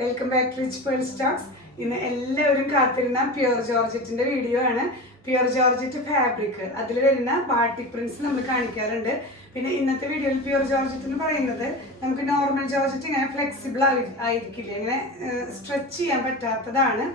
Welcome back to Rich Pearl Stocks. ഇന്ന് എല്ലാവരും കാത്തിരുന്ന പ്യുർ ജോർജറ്റിന്റെ വീഡിയോ ആണ്. പ്യുർ ജോർജറ്റ് ഫാബ്രിക്, അതിൽ വരുന്ന ബാട്ടിക് പ്രിന്റ്സ് നമ്മൾ കാണിക്കാറുണ്ട്. പിന്നെ ഇന്നത്തെ വീഡിയോയിൽ പ്യുർ ജോർജറ്റ് എന്ന് പറയുന്നത് നമുക്ക് നോർമൽ ജോർജറ്റ് ഇങ്ങനെ ഫ്ലെക്സിബിൾ ആയിരിക്കില്ല, ഇങ്ങനെ സ്ട്രെച്ച് ചെയ്യാൻ പറ്റാത്തതാണ്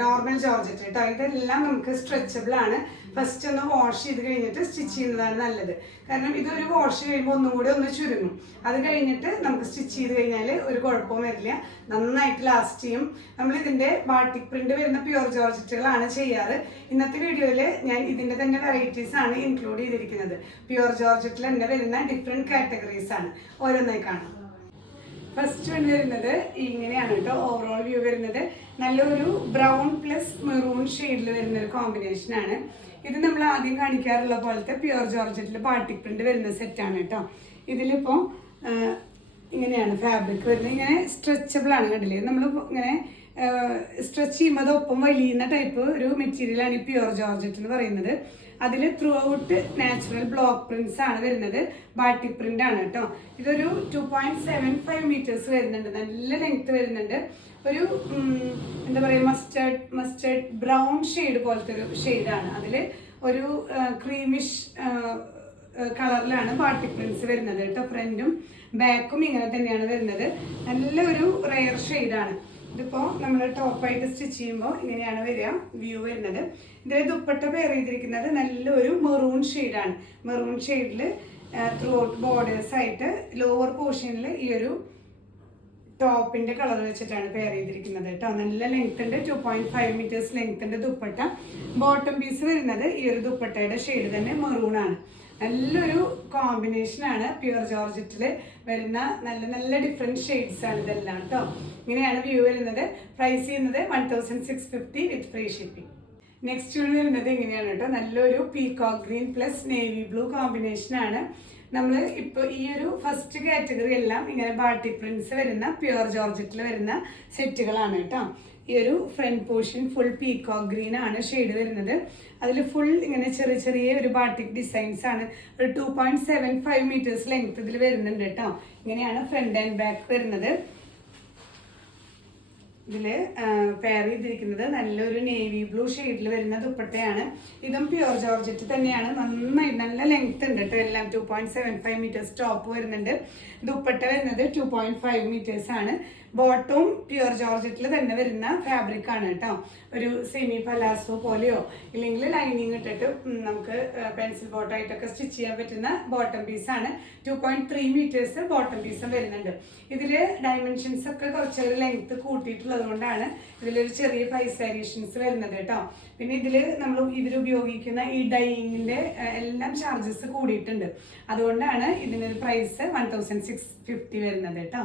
നോർമൽ ജോർജറ്റ് കേട്ടോ. ഇതെല്ലാം നമുക്ക് സ്ട്രെച്ചബിൾ ആണ്. ഫസ്റ്റ് ഒന്ന് വാഷ് ചെയ്ത് കഴിഞ്ഞിട്ട് സ്റ്റിച്ച് ചെയ്യുന്നതാണ് നല്ലത്. കാരണം ഇതൊരു വാഷ് കഴിയുമ്പോൾ ഒന്നും കൂടി ഒന്ന് ചുരുങ്ങും. അത് കഴിഞ്ഞിട്ട് നമുക്ക് സ്റ്റിച്ച് ചെയ്ത് കഴിഞ്ഞാൽ ഒരു കുഴപ്പവും വരില്ല, നന്നായിട്ട് ലാസ്റ്റ് ചെയ്യും. നമ്മൾ ഇതിന്റെ ബാട്ടിക് പ്രിന്റ് വരുന്ന പ്യുർ ജോർജറ്റുകളാണ് ചെയ്യാറ്. ഇന്നത്തെ വീഡിയോയിൽ ഞാൻ ഇതിന്റെ തന്നെ വെറൈറ്റീസ് ആണ് ഇൻക്ലൂഡ് ചെയ്തിരിക്കുന്നത്. പ്യുർ ജോർജറ്റിൽ തന്നെ വരുന്ന ഡിഫറെന്റ് കാറ്റഗറീസ് ആണ്, ഓരോന്നായി കാണാം. ഫസ്റ്റ് വൺ വരുന്നത് ഇങ്ങനെയാണ് കേട്ടോ. ഓവറോൾ വ്യൂ വരുന്നത് നല്ലൊരു ബ്രൗൺ പ്ലസ് മെറൂൺ ഷെയ്ഡിൽ വരുന്ന ഒരു കോമ്പിനേഷൻ ആണ്. ഇത് നമ്മൾ ആദ്യം കാണിക്കാറുള്ള പോലത്തെ പ്യുർ ജോർജറ്റിൽ ബാട്ടിക് പ്രിന്റ് വരുന്ന സെറ്റാണ് കേട്ടോ. ഇതിലിപ്പോൾ ഇങ്ങനെയാണ് ഫാബ്രിക് വരുന്നത്. ഇങ്ങനെ സ്ട്രെച്ചബിൾ ആണ്, കണ്ടില്ലേ? നമ്മൾ ഇങ്ങനെ സ്ട്രെച്ച് ചെയ്യുമ്പോൾ ഒപ്പം വലിയുന്ന ടൈപ്പ് ഒരു മെറ്റീരിയലാണ് ഈ പ്യുർ ജോർജറ്റ് എന്ന് പറയുന്നത്. അതിൽ through out natural block prints ആണ് വരുന്നത്. ബാട്ടിക് പ്രിന്റ് ആണ് കേട്ടോ. ഇതൊരു 2.75 മീറ്റേഴ്സ് വരുന്നുണ്ട്, നല്ല ലെങ്ത് വരുന്നുണ്ട്. ഒരു എന്താ പറയുക, മസ്റ്റേർഡ് ബ്രൗൺ ഷെയ്ഡ് പോലത്തെ ഒരു ഷെയ്ഡാണ്. അതിൽ ഒരു ക്രീമിഷ് കളറിലാണ് ബാട്ടിക് പ്രിന്റ്സ് വരുന്നത് കേട്ടോ. ഫ്രണ്ടും ബാക്കും ഇങ്ങനെ തന്നെയാണ് വരുന്നത്. നല്ലൊരു റെയർ ഷെയ്ഡാണ്. ഇതിപ്പോൾ നമ്മൾ ടോപ്പായിട്ട് സ്റ്റിച്ച് ചെയ്യുമ്പോൾ ഇങ്ങനെയാണ് വരിക വ്യൂ വരുന്നത്. ഇതിൽ ദുപ്പട്ട പെയർ ചെയ്തിരിക്കുന്നത് നല്ലൊരു മെറൂൺ ഷെയ്ഡാണ്. മെറൂൺ ഷെയ്ഡിൽ ത്രൂ ഔട്ട് ബോർഡേഴ്സ് ആയിട്ട് ലോവർ പോർഷനിൽ ഈ ഒരു ടോപ്പിന്റെ കളർ വെച്ചിട്ടാണ് പെയർ ചെയ്തിരിക്കുന്നത് കേട്ടോ. നല്ല ലെങ്ത് ഉണ്ട്, 2.5 മീറ്റേഴ്സ് ലെങ്ത് ഉണ്ട് ദുപ്പട്ട. ബോട്ടം പീസ് വരുന്നത് ഈ ഒരു ദുപ്പട്ടയുടെ ഷെയ്ഡ് തന്നെ മെറൂൺ ആണ്. നല്ലൊരു കോമ്പിനേഷൻ ആണ്. പ്യുർ ജോർജറ്റിൽ വരുന്ന നല്ല നല്ല ഡിഫറെന്റ് ഷെയ്ഡ്സ് ആണ് ഇതെല്ലാം കേട്ടോ. ഇങ്ങനെയാണ് വ്യൂ വരുന്നത്. പ്രൈസ് ചെയ്യുന്നത് 1650 വിത്ത് ഫ്രീ ഷിപ്പിംഗ്. നെക്സ്റ്റ് വരുന്നത് ഇങ്ങനെയാണ് കേട്ടോ. നല്ലൊരു peacock green plus navy blue combination ആണ്. നമ്മൾ ഇപ്പോൾ ഈ ഒരു ഫസ്റ്റ് കാറ്റഗറി എല്ലാം ഇങ്ങനെ ബാട്ടിക് പ്രിന്റ്സ് വരുന്ന പ്യുർ ജോർജറ്റിൽ വരുന്ന സെറ്റുകളാണ് കേട്ടോ. ഈ ഒരു front portion full peacock green ആണ് ഷെയ്ഡ് വരുന്നത്. അതിൽ ഫുൾ ഇങ്ങനെ ചെറിയ ചെറിയ ഒരു ബാട്ടിക് ഡിസൈൻസ് ആണ്. ഒരു 2.75 മീറ്റേഴ്സ് ലെങ്ത് ഇതിൽ വരുന്നുണ്ട് കേട്ടോ. ഇങ്ങനെയാണ് ഫ്രണ്ട് ആൻഡ് ബാക്ക് വരുന്നത്. ഇതിൽ പെയർ ചെയ്തിരിക്കുന്നത് നല്ലൊരു നേവി ബ്ലൂ ഷെയ്ഡിൽ വരുന്ന ദുപ്പട്ടയാണ്. ഇതും പ്യുർ ജോർജറ്റ് തന്നെയാണ്. നന്നായി നല്ല ലെങ്ത് ഉണ്ട് കേട്ടോ. എല്ലാം 2.75 മീറ്റേഴ്സ് ടോപ്പ് വരുന്നുണ്ട്. ദുപ്പട്ട വരുന്നത് 2.5 മീറ്റേഴ്സ് ആണ്. ബോട്ടവും പ്യുർ ജോർജറ്റിൽ തന്നെ വരുന്ന ഫാബ്രിക് ആണ് കേട്ടോ. ഒരു സെമി പലാസോ പോലെയോ ഇല്ലെങ്കിൽ ലൈനിങ് ഇട്ടിട്ട് നമുക്ക് പെൻസിൽ ബോട്ടായിട്ടൊക്കെ സ്റ്റിച്ച് ചെയ്യാൻ പറ്റുന്ന ബോട്ടം പീസാണ്. 2.3 മീറ്റേഴ്സ് ബോട്ടം പീസും വരുന്നുണ്ട്. ഇതിൽ ഡയമെൻഷൻസ് ഒക്കെ കുറച്ചൊരു ലെങ്ത് കൂട്ടിയിട്ടുള്ളത് കൊണ്ടാണ് ഇതിലൊരു ചെറിയ പ്രൈസ് വേരിയേഷൻസ് വരുന്നത് കേട്ടോ. പിന്നെ ഇതിൽ ഉപയോഗിക്കുന്ന ഈ ഡൈയിങ്ങിന്റെ എല്ലാം ചാർജസ് കൂടിയിട്ടുണ്ട്. അതുകൊണ്ടാണ് ഇതിനൊരു പ്രൈസ് 1650 വരുന്നത് കേട്ടോ.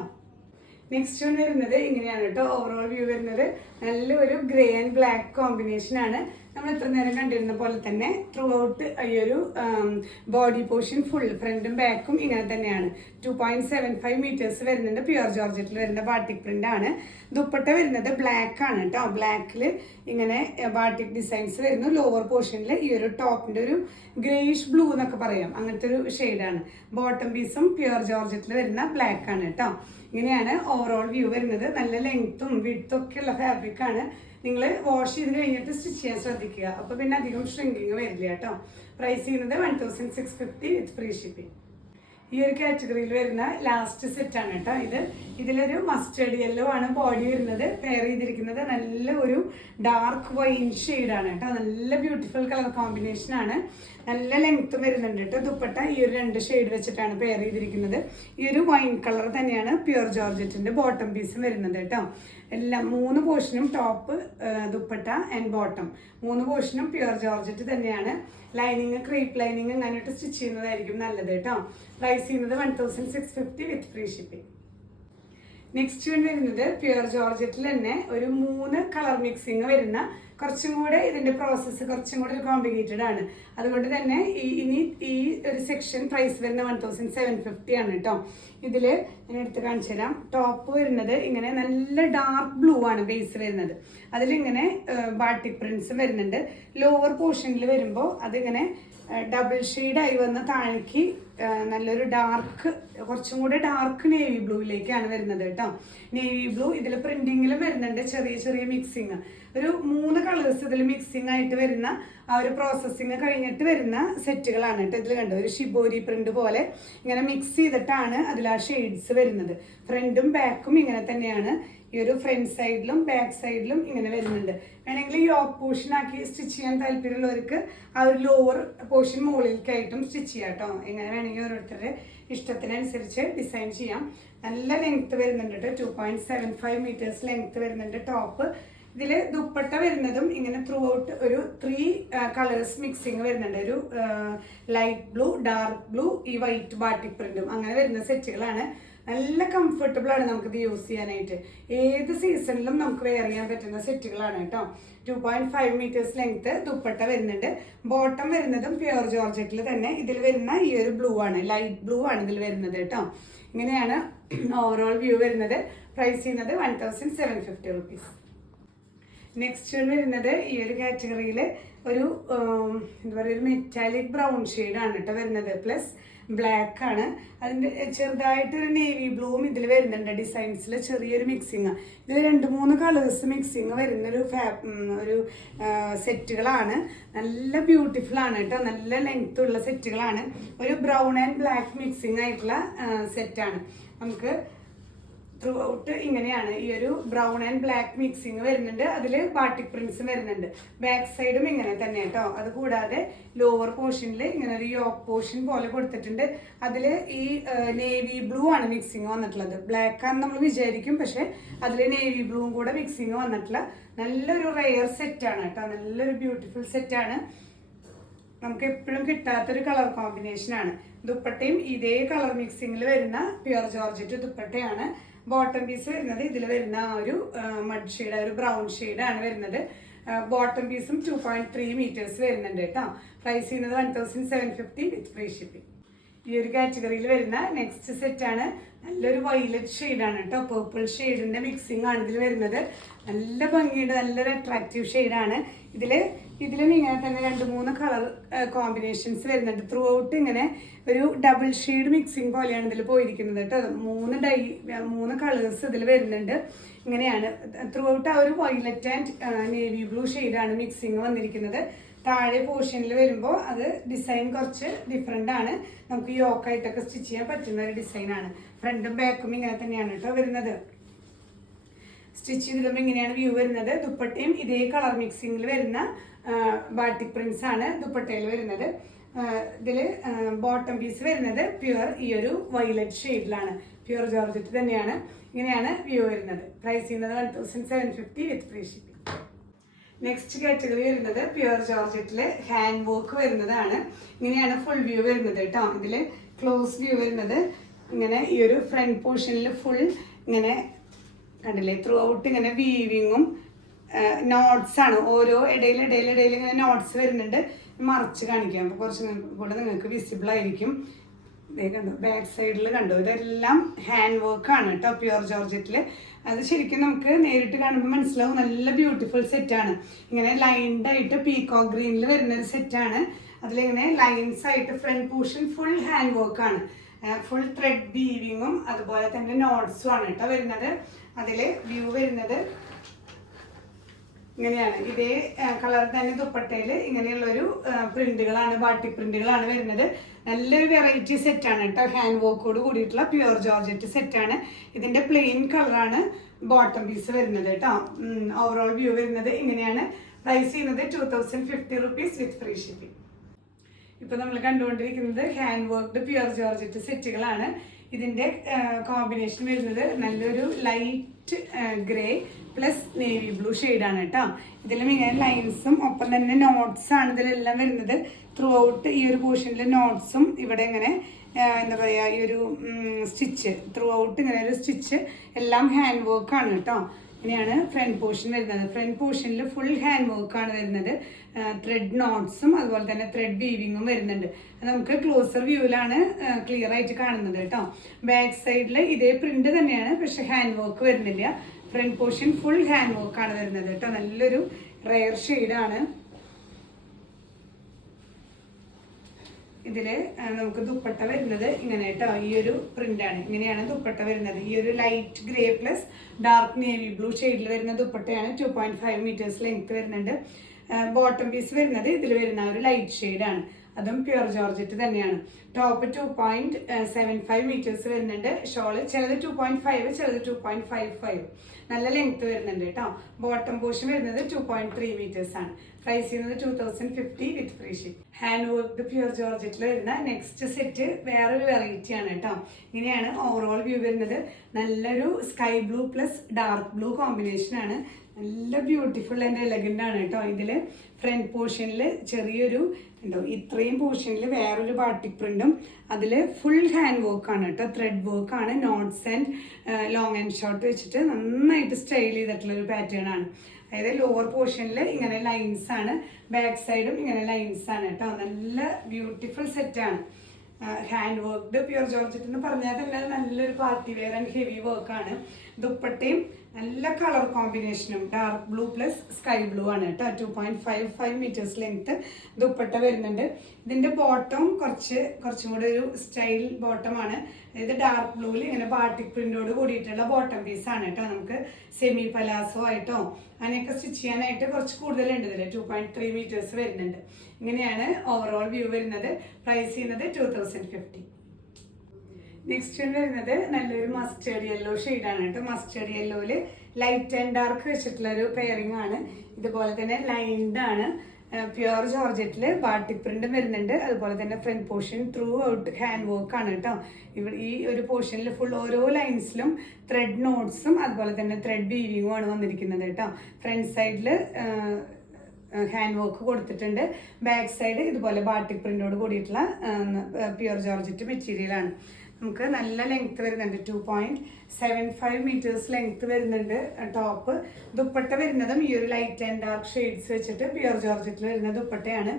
നെക്സ്റ്റ് വൺ വരുന്നത് ഇങ്ങനെയാണ് കേട്ടോ. ഓവറോൾ വ്യൂ വരുന്നത് നല്ലൊരു ഗ്രേ ആൻഡ് ബ്ലാക്ക് കോമ്പിനേഷൻ ആണ്. നമ്മൾ ഇത്ര നേരം കണ്ടിരുന്ന പോലെ തന്നെ ത്രൂ ഔട്ട് ഈ ഒരു ബോഡി പോർഷൻ ഫുൾ ഫ്രണ്ടും ബാക്കും ഇങ്ങനെ തന്നെയാണ്. 2.75 മീറ്റേഴ്സ് വരുന്നുണ്ട്. പ്യുർ ജോർജറ്റിൽ വരുന്ന ബാട്ടിക് പ്രിന്റ് ആണ്. ദുപ്പട്ട വരുന്നത് ബ്ലാക്ക് ആണ് കേട്ടോ. ബ്ലാക്കിൽ ഇങ്ങനെ ബാട്ടിക് ഡിസൈൻസ് വരുന്നു. ലോവർ പോർഷനിൽ ഈ ഒരു ടോപ്പിന്റെ ഒരു ഗ്രേയിഷ് ബ്ലൂ എന്നൊക്കെ പറയാം, അങ്ങനത്തെ ഒരു ഷെയ്ഡാണ്. ബോട്ടം പീസും പ്യുർ ജോർജറ്റിൽ വരുന്ന ബ്ലാക്ക് ആണ് കേട്ടോ. ഇങ്ങനെയാണ് ഓവറോൾ വ്യൂ വരുന്നത്. നല്ല ലെങ്ത്തും വിഡ്ത്തും ഒക്കെ ഉള്ള ഫാബ്രിക് ആണ്. നിങ്ങൾ വാഷ് ചെയ്ത് കഴിഞ്ഞിട്ട് സ്റ്റിച്ച് ചെയ്യാൻ ശ്രദ്ധിക്കുക. അപ്പോൾ പിന്നെ അധികം ഷ്രിങ്കിങ് വരില്ല കേട്ടോ. പ്രൈസ് ചെയ്യുന്നത് 1650 വിത്ത് ഫ്രീ ഷിപ്പിംഗ്. ഈ ഒരു കാറ്റഗറിയിൽ വരുന്ന ലാസ്റ്റ് സെറ്റ് ആണ് കേട്ടോ. ഇതിലൊരു മസ്റ്റേർഡ് യെല്ലോ ആണ് ബോഡി വരുന്നത്. പെയർ ചെയ്തിരിക്കുന്നത് നല്ല ഒരു ഡാർക്ക് വൈൻ ഷെയ്ഡാണ് കേട്ടോ. നല്ല ബ്യൂട്ടിഫുൾ കളർ കോമ്പിനേഷൻ ആണ്. നല്ല ലെങ്ത്തും വരുന്നുണ്ട് കേട്ടോ. ദുപ്പട്ട ഈ ഒരു 2 ഷെയ്ഡ് വെച്ചിട്ടാണ് പെയർ ചെയ്തിരിക്കുന്നത്. ഈ ഒരു വൈൻ കളർ തന്നെയാണ് പ്യുർ ജോർജറ്റിന്റെ ബോട്ടം പീസും വരുന്നത് കേട്ടോ. എല്ലാം 3 പോർഷനും ടോപ്പ്, ദുപ്പട്ട ആൻഡ് ബോട്ടം 3 പോർഷനും പ്യുർ ജോർജറ്റ് തന്നെയാണ്. ലൈനിങ് ക്രീപ്പ് ലൈനിങ് അങ്ങനെയിട്ട് സ്റ്റിച്ച് ചെയ്യുന്നതായിരിക്കും നല്ലത് കേട്ടോ. പ്രൈസ് ചെയ്യുന്നത് 1650 വിത്ത് ഫ്രീ ഷിപ്പിംഗ്. നെക്സ്റ്റ് വരുന്നത് പ്യുർ ജോർജറ്റിൽ തന്നെ ഒരു 3 കളർ മിക്സിങ് വരുന്ന, കുറച്ചും കൂടെ ഇതിന്റെ പ്രോസസ്സ് കുറച്ചും കൂടെ കോംപ്ലിക്കേറ്റഡ് ആണ്. അതുകൊണ്ട് തന്നെ ഇനി ഈ ഒരു സെക്ഷൻ പ്രൈസ് വരുന്ന 1750 ആണ് കേട്ടോ. ഇതിൽ ഞാൻ എടുത്ത് കാണിച്ചു തരാം. ടോപ്പ് വരുന്നത് ഇങ്ങനെ നല്ല ഡാർക്ക് ബ്ലൂ ആണ് ബേസ് വരുന്നത്. അതിലിങ്ങനെ ബാട്ടിക് പ്രിന്റ്സ് വരുന്നുണ്ട്. ലോവർ പോർഷനിൽ വരുമ്പോൾ അതിങ്ങനെ ഡബിൾ ഷെയ്ഡായി വന്ന് താഴേക്ക് നല്ലൊരു ഡാർക്ക്, കുറച്ചും കൂടെ ഡാർക്ക് നേവി ബ്ലൂയിലേക്കാണ് വരുന്നത് കേട്ടോ. നേവി ബ്ലൂ ഇതിൽ പ്രിന്റിങ്ങിലും വരുന്നുണ്ട്, ചെറിയ ചെറിയ മിക്സിങ്. ഒരു 3 കളേഴ്സ് ഇതിൽ മിക്സിങ് ആയിട്ട് വരുന്ന ആ ഒരു പ്രോസസ്സിങ് കഴിഞ്ഞിട്ട് വരുന്ന സെറ്റുകളാണ് കേട്ടോ. ഇതിൽ കണ്ടോ ഒരു ഷിബോരി പ്രിന്റ് പോലെ ഇങ്ങനെ മിക്സ് ചെയ്തിട്ടാണ് അതിൽ ആ ഷെയ്ഡ്സ് വരുന്നത്. ഫ്രണ്ടും ബാക്കും ഇങ്ങനെ തന്നെയാണ്. ഈ ഒരു ഫ്രണ്ട് സൈഡിലും ബാക്ക് സൈഡിലും ഇങ്ങനെ വരുന്നുണ്ട്. വേണമെങ്കിൽ ഈ യോക്ക് പോർഷൻ ആക്കി സ്റ്റിച്ച് ചെയ്യാൻ താല്പര്യമുള്ളവർക്ക് ആ ഒരു ലോവർ പോർഷൻ മുകളിലേക്കായിട്ടും സ്റ്റിച്ച് ചെയ്യാം കേട്ടോ. എങ്ങനെ വേണമെങ്കിൽ ഓരോരുത്തരുടെ ഇഷ്ടത്തിനനുസരിച്ച് ഡിസൈൻ ചെയ്യാം. നല്ല ലെങ്ത് വരുന്നുണ്ട് കേട്ടോ, 2.75 മീറ്റേഴ്സ് ലെങ്ത് വരുന്നുണ്ട് ടോപ്പ്. ഇതിൽ ദുപ്പട്ട വരുന്നതും ഇങ്ങനെ ത്രൂ ഔട്ട് ഒരു 3 കളേഴ്സ് മിക്സിങ് വരുന്നുണ്ട്. ഒരു ലൈറ്റ് ബ്ലൂ, ഡാർക്ക് ബ്ലൂ, ഈ വൈറ്റ് ബാട്ടിക് പ്രിന്റും അങ്ങനെ വരുന്ന സെറ്റുകളാണ്. നല്ല കംഫർട്ടബിൾ ആണ് നമുക്കിത് യൂസ് ചെയ്യാനായിട്ട്. ഏത് സീസണിലും നമുക്ക് വെയർ ചെയ്യാൻ പറ്റുന്ന സെറ്റുകളാണ് കേട്ടോ. 2.5 മീറ്റേഴ്സ് ലെങ്ത് ദുപ്പട്ട വരുന്നുണ്ട്. ബോട്ടം വരുന്നതും പ്യുവർ ജോർജറ്റിൽ തന്നെ. ഇതിൽ വരുന്ന ഈ ഒരു ബ്ലൂ ആണ്, ലൈറ്റ് ബ്ലൂ ആണ് ഇതിൽ വരുന്നത് കേട്ടോ. ഇങ്ങനെയാണ് ഓവറോൾ വ്യൂ വരുന്നത്. പ്രൈസ് ചെയ്യുന്നത് 1750 റുപ്പീസ്. നെക്സ്റ്റ് വരുന്നത് ഈ ഒരു കാറ്റഗറിയിൽ ഒരു എന്താ പറയുക, ഒരു മെറ്റാലിക് ബ്രൗൺ ഷെയ്ഡാണ് കേട്ടോ വരുന്നത്. പ്ലസ് ബ്ലാക്ക് ആണ്. അതിൻ്റെ ചെറുതായിട്ടൊരു നേവി ബ്ലൂവും ഇതിൽ വരുന്നുണ്ട്. ഡിസൈൻസിൽ ചെറിയൊരു മിക്സിങ്. ഇതിൽ 2-3 കളേഴ്സ് മിക്സിങ് വരുന്നൊരു ഒരു സെറ്റുകളാണ്. നല്ല ബ്യൂട്ടിഫുൾ ആണ് കേട്ടോ. നല്ല ലെങ്ത് ഉള്ള സെറ്റുകളാണ്. ഒരു ബ്രൗൺ ആൻഡ് ബ്ലാക്ക് മിക്സിങ് ആയിട്ടുള്ള സെറ്റാണ്. നമുക്ക് ത്രൂ ഔട്ട് ഇങ്ങനെയാണ് ഈ ഒരു ബ്രൗൺ ആൻഡ് ബ്ലാക്ക് മിക്സിങ് വരുന്നുണ്ട്. അതിൽ ബാട്ടിക് പ്രിന്റ്സും വരുന്നുണ്ട്. ബാക്ക് സൈഡും ഇങ്ങനെ തന്നെ കേട്ടോ. അത് കൂടാതെ ലോവർ പോർഷനിൽ ഇങ്ങനെ ഒരു യോക്ക് പോർഷൻ പോലെ കൊടുത്തിട്ടുണ്ട്. അതിൽ ഈ നേവി ബ്ലൂ ആണ് മിക്സിങ് വന്നിട്ടുള്ളത്. ബ്ലാക്ക് ആണെന്ന് നമ്മൾ വിചാരിക്കും, പക്ഷെ അതിൽ നേവി ബ്ലൂവും കൂടെ മിക്സിങ് വന്നിട്ടുള്ള നല്ലൊരു റെയർ സെറ്റാണ് കേട്ടോ. നല്ലൊരു ബ്യൂട്ടിഫുൾ സെറ്റാണ്. നമുക്ക് എപ്പോഴും കിട്ടാത്തൊരു കളർ കോമ്പിനേഷനാണ്. ദുപ്പട്ടയും ഇതേ കളർ മിക്സിങ്ങിൽ വരുന്ന പ്യുവർ ജോർജറ്റ് ദുപ്പട്ടയാണ്. ബോട്ടം പീസ് വരുന്നത് ഇതിൽ വരുന്ന ആ ഒരു മഡ് ഷെയ്ഡ്, ഒരു ബ്രൗൺ ഷെയ്ഡാണ് വരുന്നത്. ബോട്ടം പീസും 2.3 മീറ്റേഴ്സ് വരുന്നുണ്ട് കേട്ടോ. പ്രൈസ് ചെയ്യുന്നത് 1750 വിത്ത് ഫ്രീ ഷിപ്പിംഗ്. ഈ ഒരു കാറ്റഗറിയിൽ വരുന്ന നെക്സ്റ്റ് സെറ്റാണ്. നല്ലൊരു വയലറ്റ് ഷെയ്ഡാണ് കേട്ടോ. പേർപ്പിൾ ഷെയ്ഡിൻ്റെ മിക്സിംഗ് ആണ് ഇതിൽ വരുന്നത്. നല്ല ഭംഗിയുണ്ട്, നല്ലൊരു അട്രാക്റ്റീവ് ഷെയ്ഡാണ്. ഇതിലും ഇങ്ങനെ തന്നെ 2-3 കളർ കോമ്പിനേഷൻസ് വരുന്നുണ്ട്. ത്രൂ ഔട്ട് ഇങ്ങനെ ഒരു ഡബിൾ ഷെയ്ഡ് മിക്സിംഗ് പോലെയാണ് ഇതിൽ പോയിരിക്കുന്നത് കേട്ടോ. 3 കളേഴ്സ് ഇതിൽ വരുന്നുണ്ട്. ഇങ്ങനെയാണ് ത്രൂ ഔട്ട്. ആ ഒരു വയലറ്റ് ആൻഡ് നേവി ബ്ലൂ ഷെയ്ഡാണ് മിക്സിംഗ് വന്നിരിക്കുന്നത്. താഴെ പോർഷനിൽ വരുമ്പോൾ അത് ഡിസൈൻ കുറച്ച് ഡിഫറെൻ്റ് ആണ്. നമുക്ക് യോക്കായിട്ടൊക്കെ സ്റ്റിച്ച് ചെയ്യാൻ പറ്റുന്ന ഒരു ഡിസൈനാണ്. ഫ്രണ്ടും ബാക്കും ഇങ്ങനെ തന്നെയാണ് കേട്ടോ വരുന്നത്. സ്റ്റിച്ച് ചെയ്തിടുമ്പോൾ ഇങ്ങനെയാണ് വ്യൂ വരുന്നത്. ദുപ്പട്ടയും ഇതേ കളർ മിക്സിങ്ങിൽ വരുന്ന ബാട്ടിക് പ്രിന്റ്സ് ആണ് ദുപ്പട്ടയിൽ വരുന്നത്. ഇതിൽ ബോട്ടം പീസ് വരുന്നത് പ്യുവർ ഈ ഒരു വയലറ്റ് ഷെയ്ഡിലാണ്. പ്യുവർ ജോർജറ്റ് തന്നെയാണ്. ഇങ്ങനെയാണ് വ്യൂ വരുന്നത്. പ്രൈസ് ചെയ്യുന്നത് 1750 വിത്ത് ഫ്രീ ഷിപ്പിംഗ്. നെക്സ്റ്റ് കാറ്റഗറി വരുന്നത് പ്യുവർ ജോർജറ്റിൽ ഹാൻഡ് വർക്ക് വരുന്നതാണ്. ഇങ്ങനെയാണ് ഫുൾ വ്യൂ വരുന്നത് കേട്ടോ. ഇതിൽ ക്ലോസ് വ്യൂ വരുന്നത് ഇങ്ങനെ ഈ ഒരു ഫ്രണ്ട് പോർഷനിൽ ഫുൾ ഇങ്ങനെ കണ്ടില്ലേ, ത്രൂ ഔട്ട് ഇങ്ങനെ വീവിങ്ങും നോട്ട്സ് ആണ്. ഓരോ ഇടയിൽ ഇങ്ങനെ നോട്ട്സ് വരുന്നുണ്ട്. മറച്ച് കാണിക്കാം, അപ്പോൾ കുറച്ച് കൂടെ നിങ്ങൾക്ക് വിസിബിൾ ആയിരിക്കും. കണ്ടോ, ബാക്ക് സൈഡിൽ കണ്ടോ, ഇതെല്ലാം ഹാൻഡ് വർക്കാണ് കേട്ടോ പ്യുവർ ജോർജറ്റിൽ. അത് ശരിക്കും നമുക്ക് നേരിട്ട് കാണുമ്പോൾ മനസ്സിലാവും. നല്ല ബ്യൂട്ടിഫുൾ സെറ്റാണ്. ഇങ്ങനെ ലൈൻഡ് ആയിട്ട് പീകോക്ക് ഗ്രീനിൽ വരുന്നൊരു സെറ്റാണ്. അതിലിങ്ങനെ ലൈൻസ് ആയിട്ട് ഫ്രണ്ട് പോർഷൻ ഫുൾ ഹാൻഡ് വർക്കാണ്. ഫുൾ ത്രെഡ് വീവിങ്ങും അതുപോലെ തന്നെ നോട്ട്സും ആണ് കേട്ടോ വരുന്നത്. അതിൽ വ്യൂ വരുന്നത് ഇങ്ങനെയാണ്. ഇതേ കളർ തന്നെ ദുപ്പട്ടയിൽ ഇങ്ങനെയുള്ളൊരു പ്രിന്റുകളാണ്, ബാട്ടിക് പ്രിന്റുകളാണ് വരുന്നത്. നല്ലൊരു വെറൈറ്റി സെറ്റാണ് കേട്ടോ. ഹാൻഡ് വർക്കോട് കൂടിയിട്ടുള്ള പ്യുവർ ജോർജറ്റ് സെറ്റാണ്. ഇതിൻ്റെ പ്ലെയിൻ കളറാണ് ബോട്ടം പീസ് വരുന്നത് കേട്ടോ. ഓവറോൾ വ്യൂ വരുന്നത് ഇങ്ങനെയാണ്. പ്രൈസ് ചെയ്യുന്നത് 2050 റുപ്പീസ് വിത്ത് ഫ്രീ ഷിപ്പിംഗ്. ഇപ്പോൾ നമ്മൾ കണ്ടുകൊണ്ടിരിക്കുന്നത് ഹാൻഡ് വർക്ക്ഡ് പ്യുവർ ജോർജറ്റ് സെറ്റുകളാണ്. ഇതിൻ്റെ കോമ്പിനേഷൻ വരുന്നത് നല്ലൊരു light grey plus navy blue ഷെയ്ഡാണ് കേട്ടോ. ഇതിലും ഇങ്ങനെ ലൈൻസും ഒപ്പം തന്നെ നോട്ട്സ് ആണ് ഇതിലെല്ലാം വരുന്നത്. ത്രൂ ഔട്ട് ഈ ഒരു പോർഷനിൽ നോട്ട്സും ഇവിടെ ഇങ്ങനെ എന്താ പറയുക, ഈ ഒരു സ്റ്റിച്ച് ത്രൂ ഔട്ട് ഇങ്ങനെ ഒരു സ്റ്റിച്ച് എല്ലാം ഹാൻഡ് വർക്കാണ് കേട്ടോ. ഇങ്ങനെയാണ് ഫ്രണ്ട് പോർഷൻ വരുന്നത്. ഫ്രണ്ട് പോർഷനിൽ ഫുൾ ഹാൻഡ് വർക്കാണ് വരുന്നത്. ത്രെഡ് നോട്ട്സും അതുപോലെ തന്നെ ത്രെഡ് വീവിങ്ങും വരുന്നുണ്ട്. നമുക്ക് ക്ലോസർ വ്യൂവിലാണ് ക്ലിയർ ആയിട്ട് കാണുന്നത് കേട്ടോ. ബാക്ക് സൈഡിൽ ഇതേ പ്രിന്റ് തന്നെയാണ്, പക്ഷെ ഹാൻഡ് വർക്ക് വരുന്നില്ല. ഫ്രണ്ട് പോർഷൻ ഫുൾ ഹാൻഡ് വർക്കാണ് വരുന്നത് കേട്ടോ. നല്ലൊരു റെയർ ഷെയ്ഡാണ്. ഇതിൽ നമുക്ക് ദുപ്പട്ട വരുന്നത് ഇങ്ങനെ കേട്ടോ, ഈ ഒരു പ്രിന്റാണ്. ഇങ്ങനെയാണ് ദുപ്പട്ട വരുന്നത്. ഈ ഒരു light grey plus dark navy blue ഷെയ്ഡിൽ വരുന്ന ദുപ്പട്ടയാണ്. 2.5 മീറ്റേഴ്സ് ലെങ്ത് വരുന്നുണ്ട്. ബോട്ടം പീസ് വരുന്നത് ഇതിൽ വരുന്ന ഒരു ലൈറ്റ് ഷെയ്ഡാണ്, അതും പ്യുർ ജോർജറ്റ് തന്നെയാണ്. ടോപ്പ് 2.75 മീറ്റേഴ്സ് വരുന്നുണ്ട്. ഷോള് ചിലത് 2.5, ചിലത് 2.55. നല്ല ലെങ്ത് വരുന്നുണ്ട് കേട്ടോ. ബോട്ടം പോർഷൻ വരുന്നത് 2.3 മീറ്റേഴ്സ് ആണ്. പ്രൈസ് ചെയ്യുന്നത് 2050 with free ship. Hand work pure ജോർജറ്റിൽ വരുന്ന നെക്സ്റ്റ് സെറ്റ് വേറൊരു വെറൈറ്റി ആണ് കേട്ടോ. ഇങ്ങനെയാണ് ഓവറോൾ വ്യൂ വരുന്നത്. നല്ലൊരു sky blue plus dark blue combination ആണ്. നല്ല ബ്യൂട്ടിഫുൾ ആൻഡ് എലഗൻ്റ് ആണ് കേട്ടോ. ഇതിൽ ഫ്രണ്ട് പോർഷനിൽ ചെറിയൊരു ഉണ്ടോ, ഇത്രയും പോർഷനിൽ വേറൊരു ബാട്ടിക് പ്രിന്റും, അതിൽ ഫുൾ ഹാൻഡ് വർക്കാണ് കേട്ടോ. ത്രെഡ് വർക്കാണ്. Notes and long and short വെച്ചിട്ട് നന്നായിട്ട് സ്റ്റൈൽ ചെയ്തിട്ടുള്ള ഒരു പാറ്റേൺ ആണ്. അതായത് ലോവർ പോർഷനിൽ ഇങ്ങനെ ലൈൻസ് ആണ്, ബാക്ക് സൈഡും ഇങ്ങനെ ലൈൻസ് ആണ് കേട്ടോ. നല്ല ബ്യൂട്ടിഫുൾ സെറ്റാണ്. ഹാൻഡ് വർക്ക്ഡ് പ്യുർ ജോർജറ്റ് എന്ന് പറഞ്ഞാൽ തന്നെ നല്ലൊരു പാർട്ടി വെയർ ആൻഡ് ഹെവി വർക്കാണ്. ദുപ്പട്ടയും നല്ല കളർ കോമ്പിനേഷനും dark blue plus sky blue ആണ് കേട്ടോ. 2.55 മീറ്റേഴ്സ് ലെങ്ത് ദുപ്പട്ട വരുന്നുണ്ട്. ഇതിൻ്റെ ബോട്ടം കുറച്ചും കൂടെ ഒരു സ്റ്റൈൽ ബോട്ടമാണ്. അതായത് ഡാർക്ക് ബ്ലൂവിൽ ഇങ്ങനെ ബാട്ടിക് പ്രിന്റോട് കൂടിയിട്ടുള്ള ബോട്ടം പീസാണ് കേട്ടോ. നമുക്ക് സെമി പലാസോ ആയിട്ടോ അങ്ങനെയൊക്കെ സ്റ്റിച്ച് ചെയ്യാനായിട്ട് കുറച്ച് കൂടുതലുണ്ട്. ഇതിൽ 2.3 മീറ്റേഴ്സ് വരുന്നുണ്ട്. ഇങ്ങനെയാണ് ഓവറോൾ വ്യൂ വരുന്നത്. പ്രൈസ് ചെയ്യുന്നത് 2050. നെക്സ്റ്റ് വരുന്നത് നല്ലൊരു മസ്റ്റേർഡ് യെല്ലോ ഷെയ്ഡാണ് കേട്ടോ. മസ്റ്റേർഡ് യെല്ലോയിൽ ലൈറ്റ് ആൻഡ് ഡാർക്ക് വെച്ചിട്ടുള്ള ഒരു പെയറിംഗ് ആണ്. ഇതുപോലെ തന്നെ ലൈൻഡ് ആണ്. പ്യുർ ജോർജറ്റിൽ ബാട്ടിക് പ്രിന്റും വരുന്നുണ്ട്. അതുപോലെ തന്നെ front portion throughout hand work ആണ് കേട്ടോ. ഇവിടെ ഈ ഒരു പോർഷനിൽ ഫുൾ ഓരോ ലൈൻസിലും ത്രെഡ് നോട്ട്സും അതുപോലെ തന്നെ ത്രെഡ് വീവിങ്ങും ആണ് വന്നിരിക്കുന്നത് കേട്ടോ. ഫ്രണ്ട് സൈഡിൽ ഹാൻഡ് വർക്ക് കൊടുത്തിട്ടുണ്ട്. ബാക്ക് സൈഡ് ഇതുപോലെ ബാട്ടിക് പ്രിന്റോട് കൂടിയിട്ടുള്ള പ്യുർ ജോർജറ്റ് മെറ്റീരിയലാണ്. നമുക്ക് നല്ല ലെങ്ത് വരുന്നുണ്ട്. 2.75 മീറ്റേഴ്സ് ലെങ്ത് വരുന്നുണ്ട് ടോപ്പ്. ദുപ്പട്ട വരുന്നതും ഈ ഒരു ലൈറ്റ് ആൻഡ് ഡാർക്ക് ഷെയ്ഡ്സ് വെച്ചിട്ട് പ്യുർ ജോർജറ്റിൽ വരുന്ന ദുപ്പട്ടയാണ്.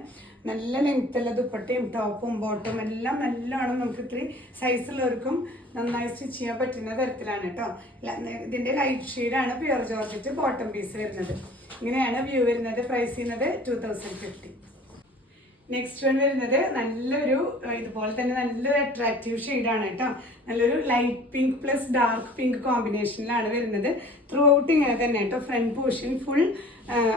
നല്ല ലെങ്ത്തുള്ള ദുപ്പട്ടയും ടോപ്പും ബോട്ടും എല്ലാം നല്ലോണം നമുക്ക് ഇത്തിരി സൈസുള്ളവർക്കും നന്നായി സ്റ്റിച്ച് ചെയ്യാൻ പറ്റുന്ന തരത്തിലാണ് കേട്ടോ. ഇതിൻ്റെ ലൈറ്റ് ഷെയ്ഡാണ് പ്യുർ ജോർജറ്റ് ബോട്ടം പീസ് വരുന്നത്. ഇങ്ങനെയാണ് വ്യൂ വരുന്നത്. പ്രൈസ് ചെയ്യുന്നത് 2050. നെക്സ്റ്റ് വൺ വരുന്നത് നല്ലൊരു ഇതുപോലെ തന്നെ നല്ലൊരു അട്രാക്റ്റീവ് ഷെയ്ഡാണ് കേട്ടോ. നല്ലൊരു light pink plus dark pink കോമ്പിനേഷനിലാണ് വരുന്നത്. ത്രൂ ഔട്ട് ഇങ്ങനെ തന്നെ കേട്ടോ. ഫ്രണ്ട് പോർഷൻ ഫുൾ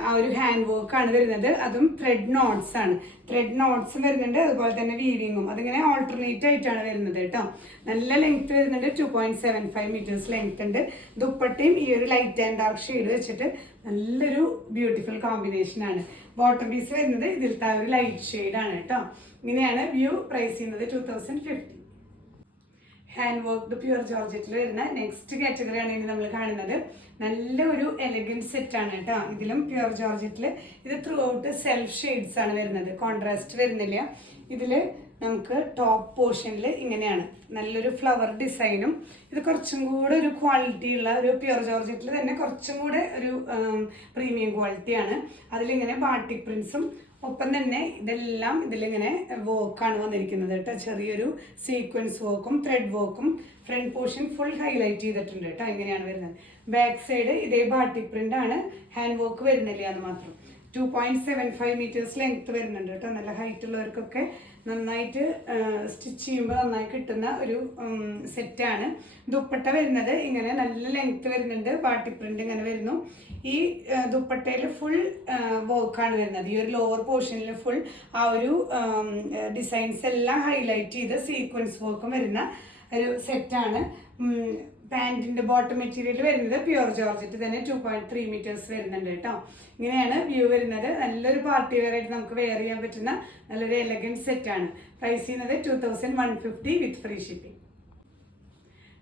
ആ ഒരു ഹാൻഡ് വർക്കാണ് വരുന്നത്. അതും ത്രെഡ് നോട്ട്സ് ആണ്. ത്രെഡ് നോട്ട്സും വരുന്നുണ്ട്, അതുപോലെ തന്നെ വീവിങ്ങും. അതിങ്ങനെ ഓൾട്ടർനേറ്റ് ആയിട്ടാണ് വരുന്നത് കേട്ടോ. നല്ല ലെങ്ത് വരുന്നുണ്ട്. 2.75 മീറ്റേഴ്സ് ലെങ്ത് ഉണ്ട്. ദുപ്പട്ടയും ഈ ഒരു ലൈറ്റ് ആൻഡ് ഡാർക്ക് ഷെയ്ഡ് വെച്ചിട്ട് നല്ലൊരു ബ്യൂട്ടിഫുൾ കോമ്പിനേഷൻ ആണ്. ബോട്ടം പീസ് വരുന്നത് ഇതിലത്തെ ഒരു ലൈറ്റ് ഷെയ്ഡാണ് കേട്ടോ. ഇങ്ങനെയാണ് വ്യൂ. പ്രൈസ് ചെയ്യുന്നത് 2050. ഹാൻഡ് വർക്ക്ഡ് പ്യുർ ജോർജറ്റിൽ വരുന്ന നെക്സ്റ്റ് കാറ്റഗറിയാണ് ഇനി നമ്മൾ കാണുന്നത്. നല്ലൊരു എലഗൻറ്റ് സെറ്റാണ് കേട്ടോ. ഇതിലും പ്യുർ ജോർജറ്റിൽ ഇത് ത്രൂ ഔട്ട് സെൽഫ് ഷെയ്ഡ്സ് ആണ് വരുന്നത്. കോൺട്രാസ്റ്റ് വരുന്നില്ല. ഇതിൽ നമുക്ക് ടോപ്പ് പോർഷനിൽ ഇങ്ങനെയാണ് നല്ലൊരു ഫ്ലവർ ഡിസൈനും. ഇത് കുറച്ചും കൂടെ ഒരു ക്വാളിറ്റി ഉള്ള ഒരു പ്യുർ ജോർജറ്റിൽ തന്നെ കുറച്ചും കൂടെ ഒരു പ്രീമിയം ക്വാളിറ്റിയാണ്. അതിലിങ്ങനെ ബാട്ടിക് പ്രിൻസും ഒപ്പം തന്നെ ഇതെല്ലാം ഇതിലിങ്ങനെ വർക്കാണ് വന്നിരിക്കുന്നത് കേട്ടോ. ചെറിയൊരു സീക്വൻസ് വർക്കും ത്രെഡ് വർക്കും ഫ്രണ്ട് പോർഷൻ ഫുൾ ഹൈലൈറ്റ് ചെയ്തിട്ടുണ്ട് കേട്ടോ. ഇങ്ങനെയാണ് വരുന്നത്. ബാക്ക് സൈഡ് ഇതേ ബാട്ടിക് പ്രിന്റ് ആണ്. ഹാൻഡ് വർക്ക് വരുന്നില്ല, അത് മാത്രം. 2.75 മീറ്റേഴ്സ് ലെങ്ത് വരുന്നുണ്ട് കേട്ടോ. നല്ല ഹൈറ്റ് ഉള്ളവർക്കൊക്കെ നന്നായിട്ട് സ്റ്റിച്ച് ചെയ്യുമ്പോൾ നന്നായി കിട്ടുന്ന ഒരു സെറ്റാണ്. ദുപ്പട്ട വരുന്നത് ഇങ്ങനെ നല്ല ലെങ്ത് വരുന്നുണ്ട്. ബാട്ടിക് പ്രിന്റ് ഇങ്ങനെ വരുന്നു. ഈ ദുപ്പട്ടയിൽ ഫുൾ വർക്കാണ് വരുന്നത്. ഈ ഒരു ലോവർ പോർഷനിൽ ഫുൾ ആ ഒരു ഡിസൈൻസ് എല്ലാം ഹൈലൈറ്റ് ചെയ്ത് സീക്വൻസ് വർക്കും വരുന്ന ഒരു സെറ്റാണ്. പാൻറ്റിൻ്റെ ബോട്ടം മെറ്റീരിയൽ വരുന്നത് പ്യുർ ജോർജറ്റ് തന്നെ. 2.3 മീറ്റേഴ്സ് വരുന്നുണ്ട് കേട്ടോ. ഇങ്ങനെയാണ് വ്യൂ വരുന്നത്. നല്ലൊരു പാർട്ടി വെയർ ആയിട്ട് നമുക്ക് വെയർ ചെയ്യാൻ പറ്റുന്ന നല്ലൊരു എലഗൻറ്റ് സെറ്റാണ്. പ്രൈസ് ചെയ്യുന്നത് 2150 വിത്ത് ഫ്രീ ഷിപ്പിംഗ്.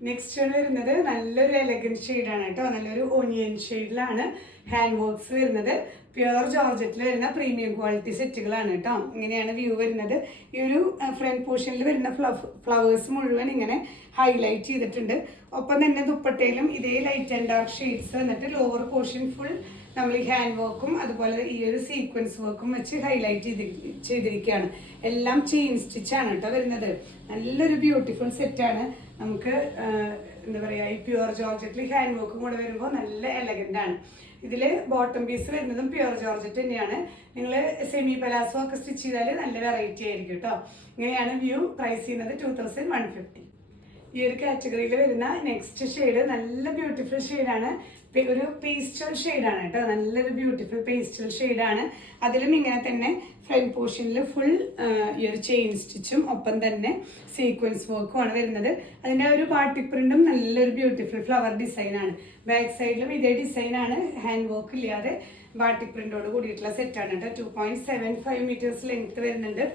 നെക്സ്റ്റ് വരുന്നത് നല്ലൊരു എലഗൻറ്റ് ഷെയ്ഡാണ് കേട്ടോ. നല്ലൊരു ഓണിയൻ ഷെയ്ഡിലാണ് ഹാൻഡ് വർക്ക്സ് വരുന്നത്. പ്യുർ ജോർജറ്റിൽ വരുന്ന പ്രീമിയം ക്വാളിറ്റി സെറ്റുകളാണ് കേട്ടോ. ഇങ്ങനെയാണ് വ്യൂ വരുന്നത്. ഈ ഒരു ഫ്രണ്ട് പോർഷനിൽ വരുന്ന ഫ്ലവേഴ്സ് മുഴുവൻ ഇങ്ങനെ ഹൈലൈറ്റ് ചെയ്തിട്ടുണ്ട്. ഒപ്പം തന്നെ ദുപ്പട്ടയിലും ഇതേ ലൈറ്റ് ആൻഡ് ഡാർക്ക് ഷെയ്ഡ്സ് എന്നിട്ട് ലോവർ പോർഷൻ ഫുൾ നമ്മൾ ഈ ഹാൻഡ് വർക്കും അതുപോലെ ഈ ഒരു സീക്വൻസ് വർക്കും വെച്ച് ഹൈലൈറ്റ് ചെയ്തിരിക്കുകയാണ്. എല്ലാം ചെയിൻ സ്റ്റിച്ചാണ് കേട്ടോ വരുന്നത്. നല്ലൊരു ബ്യൂട്ടിഫുൾ സെറ്റാണ്. നമുക്ക് എന്താ പറയുക, ഈ പ്യുവർ ജോർജറ്റിൽ ഹാൻഡ് വർക്കും കൂടെ വരുമ്പോൾ നല്ല എലഗൻ്റ് ആണ്. ഇതിൽ ബോട്ടം പീസ് വരുന്നതും പ്യുവർ ജോർജറ്റ് തന്നെയാണ്. നിങ്ങൾ സെമി പലാസോ ഒക്കെ സ്റ്റിച്ച് ചെയ്താൽ നല്ല വെറൈറ്റി ആയിരിക്കും കേട്ടോ. ഇങ്ങനെയാണ് വ്യൂ. പ്രൈസ് ചെയ്യുന്നത് 2150. ഈ ഒരു കാറ്റഗറിയിൽ വരുന്ന നെക്സ്റ്റ് ഷെയ്ഡ് നല്ല ബ്യൂട്ടിഫുൾ ഷെയ്ഡാണ്. ഒരു പേസ്റ്റൽ ഷെയ്ഡാണ് കേട്ടോ. നല്ലൊരു ബ്യൂട്ടിഫുൾ പേസ്റ്റൽ ഷെയ്ഡാണ്. അതിലും ഇങ്ങനെ തന്നെ ഫ്രണ്ട് പോർഷനിൽ ഫുൾ ഈ ഒരു ചെയിൻ സ്റ്റിച്ചും ഒപ്പം തന്നെ സീക്വൻസ് വർക്കും ആണ് വരുന്നത്. അതിൻ്റെ ഒരു ബാട്ടിക് പ്രിന്റും നല്ലൊരു ബ്യൂട്ടിഫുൾ ഫ്ലവർ ഡിസൈനാണ്. ബാക്ക് സൈഡിലും ഇതേ ഡിസൈനാണ്, ഹാൻഡ് വർക്ക് ഇല്ലാതെ ബാട്ടിക് പ്രിന്റോട് കൂടിയിട്ടുള്ള സെറ്റാണ് കേട്ടോ. 2.75 മീറ്റേഴ്സ് ലെങ്ത് വരുന്നുണ്ട്.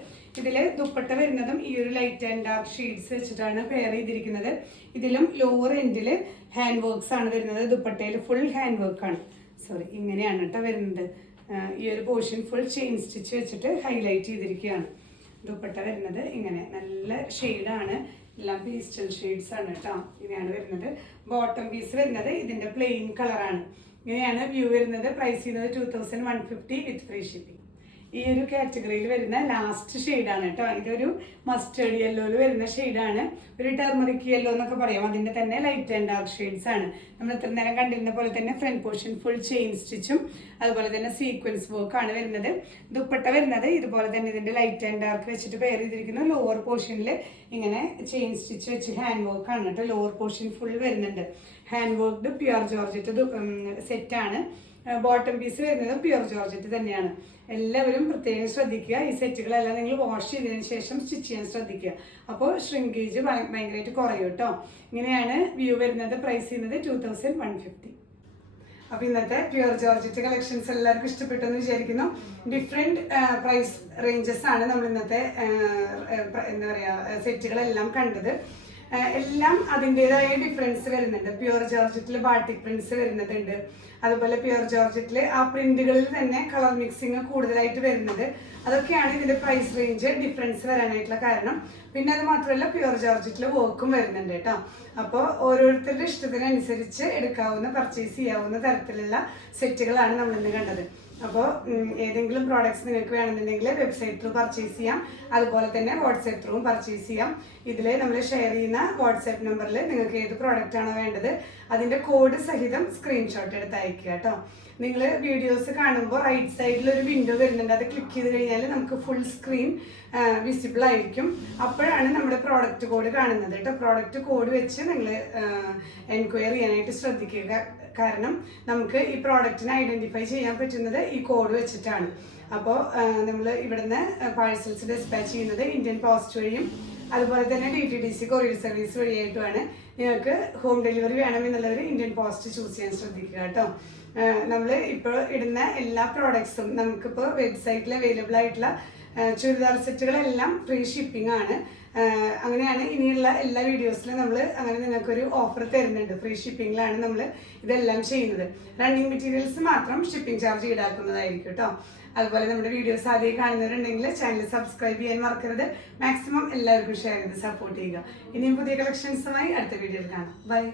ഇതിൽ ദുപ്പട്ട വരുന്നതും ഈ ഒരു ലൈറ്റ് ആൻഡ് ഡാർക്ക് ഷെയ്ഡ്സ് വെച്ചിട്ടാണ് പെയർ ചെയ്തിരിക്കുന്നത്. ഇതിലും ലോവർ എൻഡിൽ ഹാൻഡ് വർക്ക്സ് ആണ് വരുന്നത്. ദുപ്പട്ടയിൽ ഫുൾ ഹാൻഡ് വർക്കാണ്. ഇങ്ങനെയാണ് കേട്ടോ വരുന്നത്. ഈ ഒരു പോർഷൻ ഫുൾ ചെയിൻ സ്റ്റിച്ച് വെച്ചിട്ട് ഹൈലൈറ്റ് ചെയ്തിരിക്കുകയാണ്. ദുപ്പട്ട വരുന്നത് ഇങ്ങനെ നല്ല ഷെയ്ഡാണ്. എല്ലാം പേസ്റ്റൽ ഷെയ്ഡ്സ് ആണ് കേട്ടോ. ഇങ്ങനെയാണ് വരുന്നത്. ബോട്ടം പീസ് വരുന്നത് ഇതിൻ്റെ പ്ലെയിൻ കളറാണ്. ഇങ്ങനെയാണ് വ്യൂ വരുന്നത്. പ്രൈസ് ചെയ്യുന്നത് 2150 വിത്ത് ഫ്രീ ഷിപ്പിംഗ്. ഈ ഒരു കാറ്റഗറിയിൽ വരുന്ന ലാസ്റ്റ് ഷെയ്ഡാണ് കേട്ടോ. ഇതൊരു മസ്റ്റേർഡ് യെല്ലോയിൽ വരുന്ന ഷെയ്ഡാണ്. ഒരു ടെർമറിക് യെല്ലോ എന്നൊക്കെ പറയാം. അതിൻ്റെ തന്നെ ലൈറ്റ് ആൻഡ് ഡാർക്ക് ഷെയ്ഡ്സ് ആണ്. നമ്മൾ ഇത്ര നേരം കണ്ടിരുന്ന പോലെ തന്നെ ഫ്രണ്ട് പോർഷൻ ഫുൾ ചെയിൻ സ്റ്റിച്ചും അതുപോലെ തന്നെ സീക്വൻസ് വർക്കാണ് വരുന്നത്. ദുപ്പട്ട വരുന്നത് ഇതുപോലെ തന്നെ ഇതിൻ്റെ ലൈറ്റ് ആൻഡ് ഡാർക്ക് വെച്ചിട്ട് പെയർ ചെയ്തിരിക്കുന്ന ലോവർ പോർഷനിൽ ഇങ്ങനെ ചെയിൻ സ്റ്റിച്ച് വെച്ച് ഹാൻഡ് വർക്കാണ് കേട്ടോ. ലോവർ പോർഷൻ ഫുൾ വരുന്നുണ്ട്. ഹാൻഡ് വർക്ക്ഡ് പ്യുവർ ജോർജറ്റ് സെറ്റാണ്. ബോട്ടം പീസ് വരുന്നത് പ്യുവർ ജോർജറ്റ് തന്നെയാണ്. എല്ലാവരും പ്രത്യേകം ശ്രദ്ധിക്കുക. ഈ സെറ്റുകളെല്ലാം നിങ്ങൾ വാഷ് ചെയ്തതിന് ശേഷം സ്റ്റിച്ച് ചെയ്യാൻ ശ്രദ്ധിക്കുക. അപ്പോൾ ഷ്രിങ്കേജ് ഭയങ്കരമായിട്ട് കുറയും കേട്ടോ. ഇങ്ങനെയാണ് വ്യൂ വരുന്നത്. പ്രൈസ് ചെയ്യുന്നത് 2150. അപ്പോൾ ഇന്നത്തെ പ്യുവർ ജോർജറ്റ് കളക്ഷൻസ് എല്ലാവർക്കും ഇഷ്ടപ്പെട്ടെന്ന് വിചാരിക്കുന്നു. ഡിഫറെൻറ്റ് പ്രൈസ് റേഞ്ചസ് ആണ് നമ്മൾ ഇന്നത്തെ എന്താ പറയുക സെറ്റുകളെല്ലാം കണ്ടത്. എല്ലാം അതിൻ്റെതായ ഡിഫറൻസ് വരുന്നുണ്ട്. പ്യുവർ ജോർജറ്റിൽ ബാട്ടിക് പ്രിന്റ്സ് വരുന്നതുണ്ട്. അതുപോലെ പ്യുവർ ജോർജറ്റിൽ ആ പ്രിന്റുകളിൽ തന്നെ കളർ മിക്സിങ് കൂടുതലായിട്ട് വരുന്നത്. അതൊക്കെയാണ് ഇതിൻ്റെ പ്രൈസ് റേഞ്ച് ഡിഫറൻസ് വരാനായിട്ടുള്ള കാരണം. പിന്നെ അത് മാത്രമല്ല പ്യുവർ ജോർജറ്റിൽ വർക്കും വരുന്നുണ്ട് കേട്ടോ. അപ്പോൾ ഓരോരുത്തരുടെ ഇഷ്ടത്തിനനുസരിച്ച് എടുക്കാവുന്ന പർച്ചേസ് ചെയ്യാവുന്ന തരത്തിലുള്ള സെറ്റുകളാണ് നമ്മളിന്ന് കണ്ടത്. അപ്പോൾ ഏതെങ്കിലും പ്രോഡക്ട്സ് നിങ്ങൾക്ക് വേണമെന്നുണ്ടെങ്കിൽ വെബ്സൈറ്റ് ത്രൂ പർച്ചേസ് ചെയ്യാം. അതുപോലെ തന്നെ വാട്സാപ്പ് ത്രൂവും പർച്ചേസ് ചെയ്യാം. ഇതിൽ നമ്മൾ ഷെയർ ചെയ്യുന്ന വാട്സാപ്പ് നമ്പറിൽ നിങ്ങൾക്ക് ഏത് പ്രോഡക്റ്റ് ആണോ വേണ്ടത് അതിൻ്റെ കോഡ് സഹിതം സ്ക്രീൻഷോട്ട് എടുത്ത് അയക്കുക കേട്ടോ. നിങ്ങൾ വീഡിയോസ് കാണുമ്പോൾ റൈറ്റ് സൈഡിൽ ഒരു വിൻഡോ വരുന്നുണ്ട്. അത് ക്ലിക്ക് ചെയ്ത് കഴിഞ്ഞാൽ നമുക്ക് ഫുൾ സ്ക്രീൻ വിസിബിൾ ആയിരിക്കും. അപ്പോഴാണ് നമ്മുടെ പ്രോഡക്റ്റ് കോഡ് കാണുന്നത് കേട്ടോ. പ്രോഡക്റ്റ് കോഡ് വെച്ച് നിങ്ങൾ എൻക്വയറി ചെയ്യാനായിട്ട് ശ്രദ്ധിക്കുക. കാരണം നമുക്ക് ഈ പ്രോഡക്റ്റിനെ ഐഡൻറ്റിഫൈ ചെയ്യാൻ പറ്റുന്നത് ഈ കോഡ് വെച്ചിട്ടാണ്. അപ്പോൾ നമ്മൾ ഇവിടുന്ന് പാഴ്സൽസ് ഡിസ്പാച്ച് ചെയ്യുന്നത് ഇന്ത്യൻ പോസ്റ്റ് വഴിയും അതുപോലെ തന്നെ DTDC കൊറിയർ സർവീസ് വഴിയായിട്ടുമാണ്. നിങ്ങൾക്ക് ഹോം ഡെലിവറി വേണമെന്നുള്ളവർ ഇന്ത്യൻ പോസ്റ്റ് ചൂസ് ചെയ്യാൻ ശ്രദ്ധിക്കുക കേട്ടോ. നമ്മൾ ഇപ്പോൾ ഇടുന്ന എല്ലാ പ്രോഡക്ട്സും നമുക്കിപ്പോൾ വെബ്സൈറ്റിൽ അവൈലബിൾ ആയിട്ടുള്ള ചുരിദാർ സെറ്റുകളെല്ലാം ഫ്രീ ഷിപ്പിംഗ് ആണ്. അങ്ങനെയാണ് ഇനിയുള്ള എല്ലാ വീഡിയോസിലും നമ്മൾ അങ്ങനെ നിങ്ങൾക്കൊരു ഓഫർ തരുന്നുണ്ട്. ഫ്രീ ഷിപ്പിങ്ങിലാണ് നമ്മൾ ഇതെല്ലാം ചെയ്യുന്നത്. റണ്ണിങ് മെറ്റീരിയൽസ് മാത്രം ഷിപ്പിംഗ് ചാർജ് ഈടാക്കുന്നതായിരിക്കും കേട്ടോ. അതുപോലെ നമ്മുടെ വീഡിയോസ് ആദ്യം കാണുന്നവരുണ്ടെങ്കിൽ ചാനൽ സബ്സ്ക്രൈബ് ചെയ്യാൻ മറക്കരുത്. മാക്സിമം എല്ലാവർക്കും ഷെയർ ചെയ്ത് സപ്പോർട്ട് ചെയ്യുക. ഇനിയും പുതിയ കളക്ഷൻസുമായി അടുത്ത വീഡിയോയിൽ കാണാം. ബൈ.